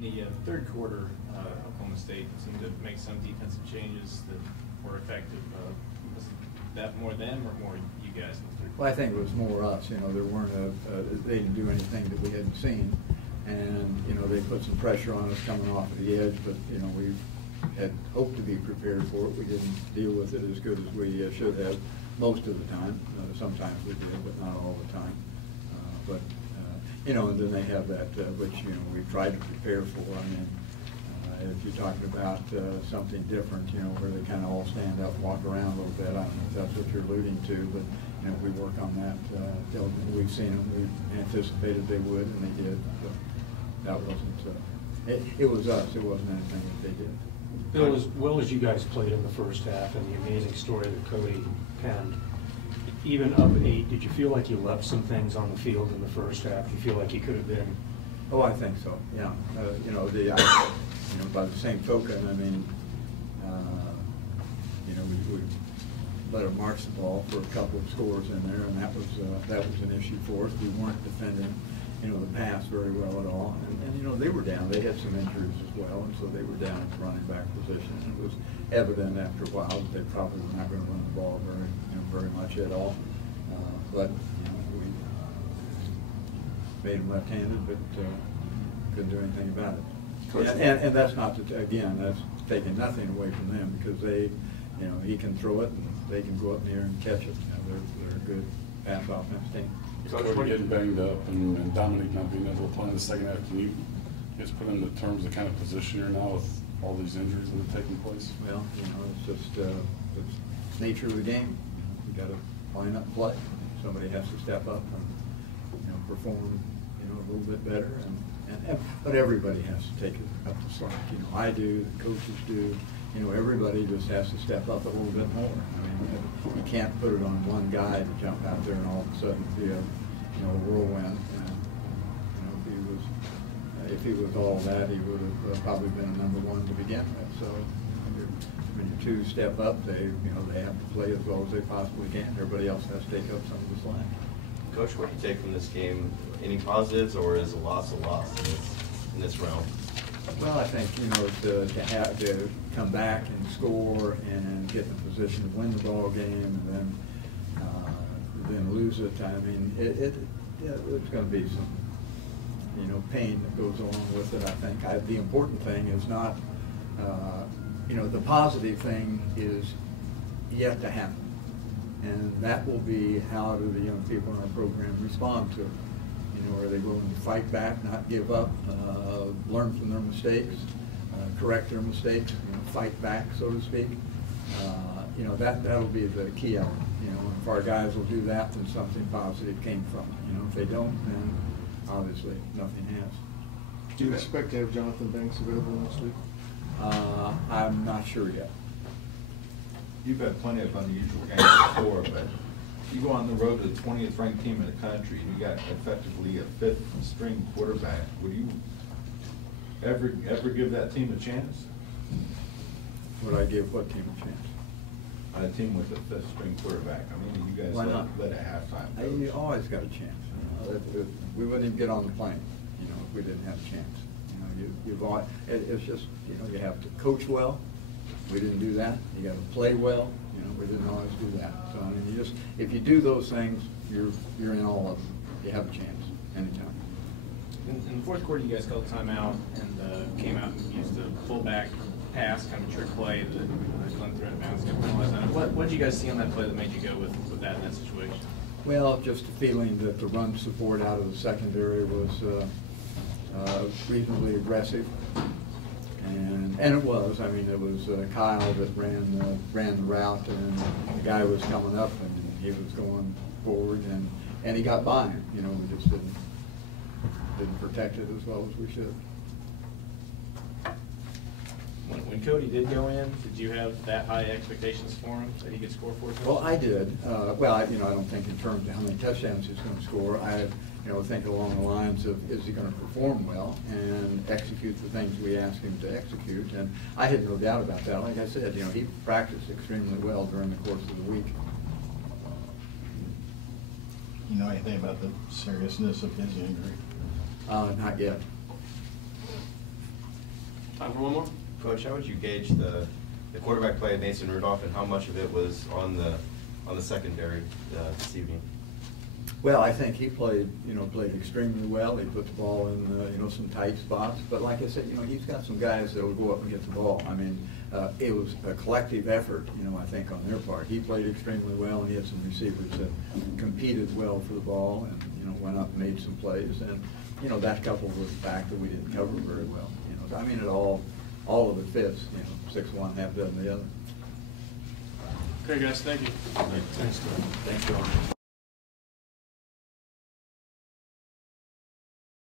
In the third quarter, Oklahoma State seemed to make some defensive changes that were effective. Was that more them or more you guys in the third quarter? Well, I think it was more us. You know, there weren't they didn't do anything that we hadn't seen, and you know they put some pressure on us coming off of the edge. But you know we had hoped to be prepared for it. We didn't deal with it as good as we should have most of the time. Sometimes we did, but not all the time. You know, and then they have that, which, you know, we've tried to prepare for. I mean, if you're talking about something different, you know, where they kind of all stand up, walk around a little bit, I don't know if that's what you're alluding to, but, you know, we work on that diligently. We've seen them, we anticipated they would, and they did, but that wasn't, it was us, it wasn't anything that they did. Bill, as well as you guys played in the first half and the amazing story that Cody penned, even up 8, did you feel like you left some things on the field in the first half? Do you feel like you could have been? Oh, I think so. Yeah. You know, by the same token, I mean, you know, we let them march the ball for a couple of scores in there, and that was an issue for us. We weren't defending, you know, the pass very well at all, and you know they were down. They had some injuries as well, and so they were down at the running back position. And it was evident after a while that they probably were not going to run the ball very much at all. But you know, we made them left-handed, but couldn't do anything about it. And that's not again, that's taking nothing away from them because they, you know, he can throw it and they can go up there and catch it. You know, they're a good pass offense team. Cody getting banged up and Dominic not being able to play in the second half, can you just put into terms the kind of position you're now with all these injuries that have taken place? Well, you know, it's just it's nature of the game. You got to line up and play. Somebody has to step up and, you know, perform, you know, a little bit better. But everybody has to take it up the slack. You know, I do, the coaches do. You know, everybody just has to step up a little bit more. I mean, you can't put it on one guy to jump out there and all of a sudden be a, you know, a whirlwind. And, you know, if he was all that, he would have probably been a #1 to begin with. So when your two step up, they, you know, they have to play as well as they possibly can. Everybody else has to take up some of the slack. Coach, what do you take from this game? Any positives, or is a loss in this realm? Well, I think, you know, to come back and score and get in a position to win the ball game and then lose it. I mean, it's going to be some, you know, pain that goes along with it. I think the important thing is not, you know, the positive thing is yet to happen, and that will be how do the young people in our program respond to it. You know, are they willing to fight back, not give up, learn from their mistakes, correct their mistakes, you know, fight back, so to speak. You know, that'll be the key element. You know, if our guys will do that, then something positive came from it. You know, if they don't, then obviously nothing has. Do you expect to have Jonathan Banks available next week? I'm not sure yet. You've had plenty of unusual games before, but you go on the road to the 20th ranked team in the country, and you got effectively a 5th string quarterback. Would you ever give that team a chance? Would I give what team a chance? A team with a 5th string quarterback. I mean, you guys let at halftime. You always got a chance. You know, we wouldn't even get on the plane, you know, if we didn't have a chance. You know, it's just, you know, you have to coach well. We didn't do that. You got to play well. You know, we didn't always do that. So I mean, you just, if you do those things, you're in all of them. You have a chance anytime. In the fourth quarter, you guys called timeout and came out and used a fullback pass, kind of trick play that went through and bounds got penalized on it. What did you guys see on that play that made you go with that in that situation? Well, just the feeling that the run support out of the secondary was reasonably aggressive. And it was. I mean, it was Kyle that ran the route, and the guy was coming up, and he was going forward, and he got by him. You know, we just didn't protect it as well as we should. When Cody did go in, did you have that high expectations for him that he could score 4 touchdowns? Well, I did. Well, you know, I don't think in terms of how many touchdowns he's going to score. I, you know, think along the lines of, is he going to perform well and execute the things we asked him to execute? And I had no doubt about that. Like I said, you know, he practiced extremely well during the course of the week. You know anything about the seriousness of his injury? Not yet. Time for one more? Coach, how would you gauge the quarterback play of Mason Rudolph, and how much of it was on the secondary this evening? Well, I think he played extremely well. He put the ball in, some tight spots. But like I said, he's got some guys that will go up and get the ball. I mean, it was a collective effort, I think on their part. He played extremely well, and he had some receivers that competed well for the ball and, went up and made some plays. And, that coupled with the fact that we didn't cover very well. I mean, all of it fits, 6-1, half dozen the other. Okay, guys, thank you. Thanks, Doug. Thank you.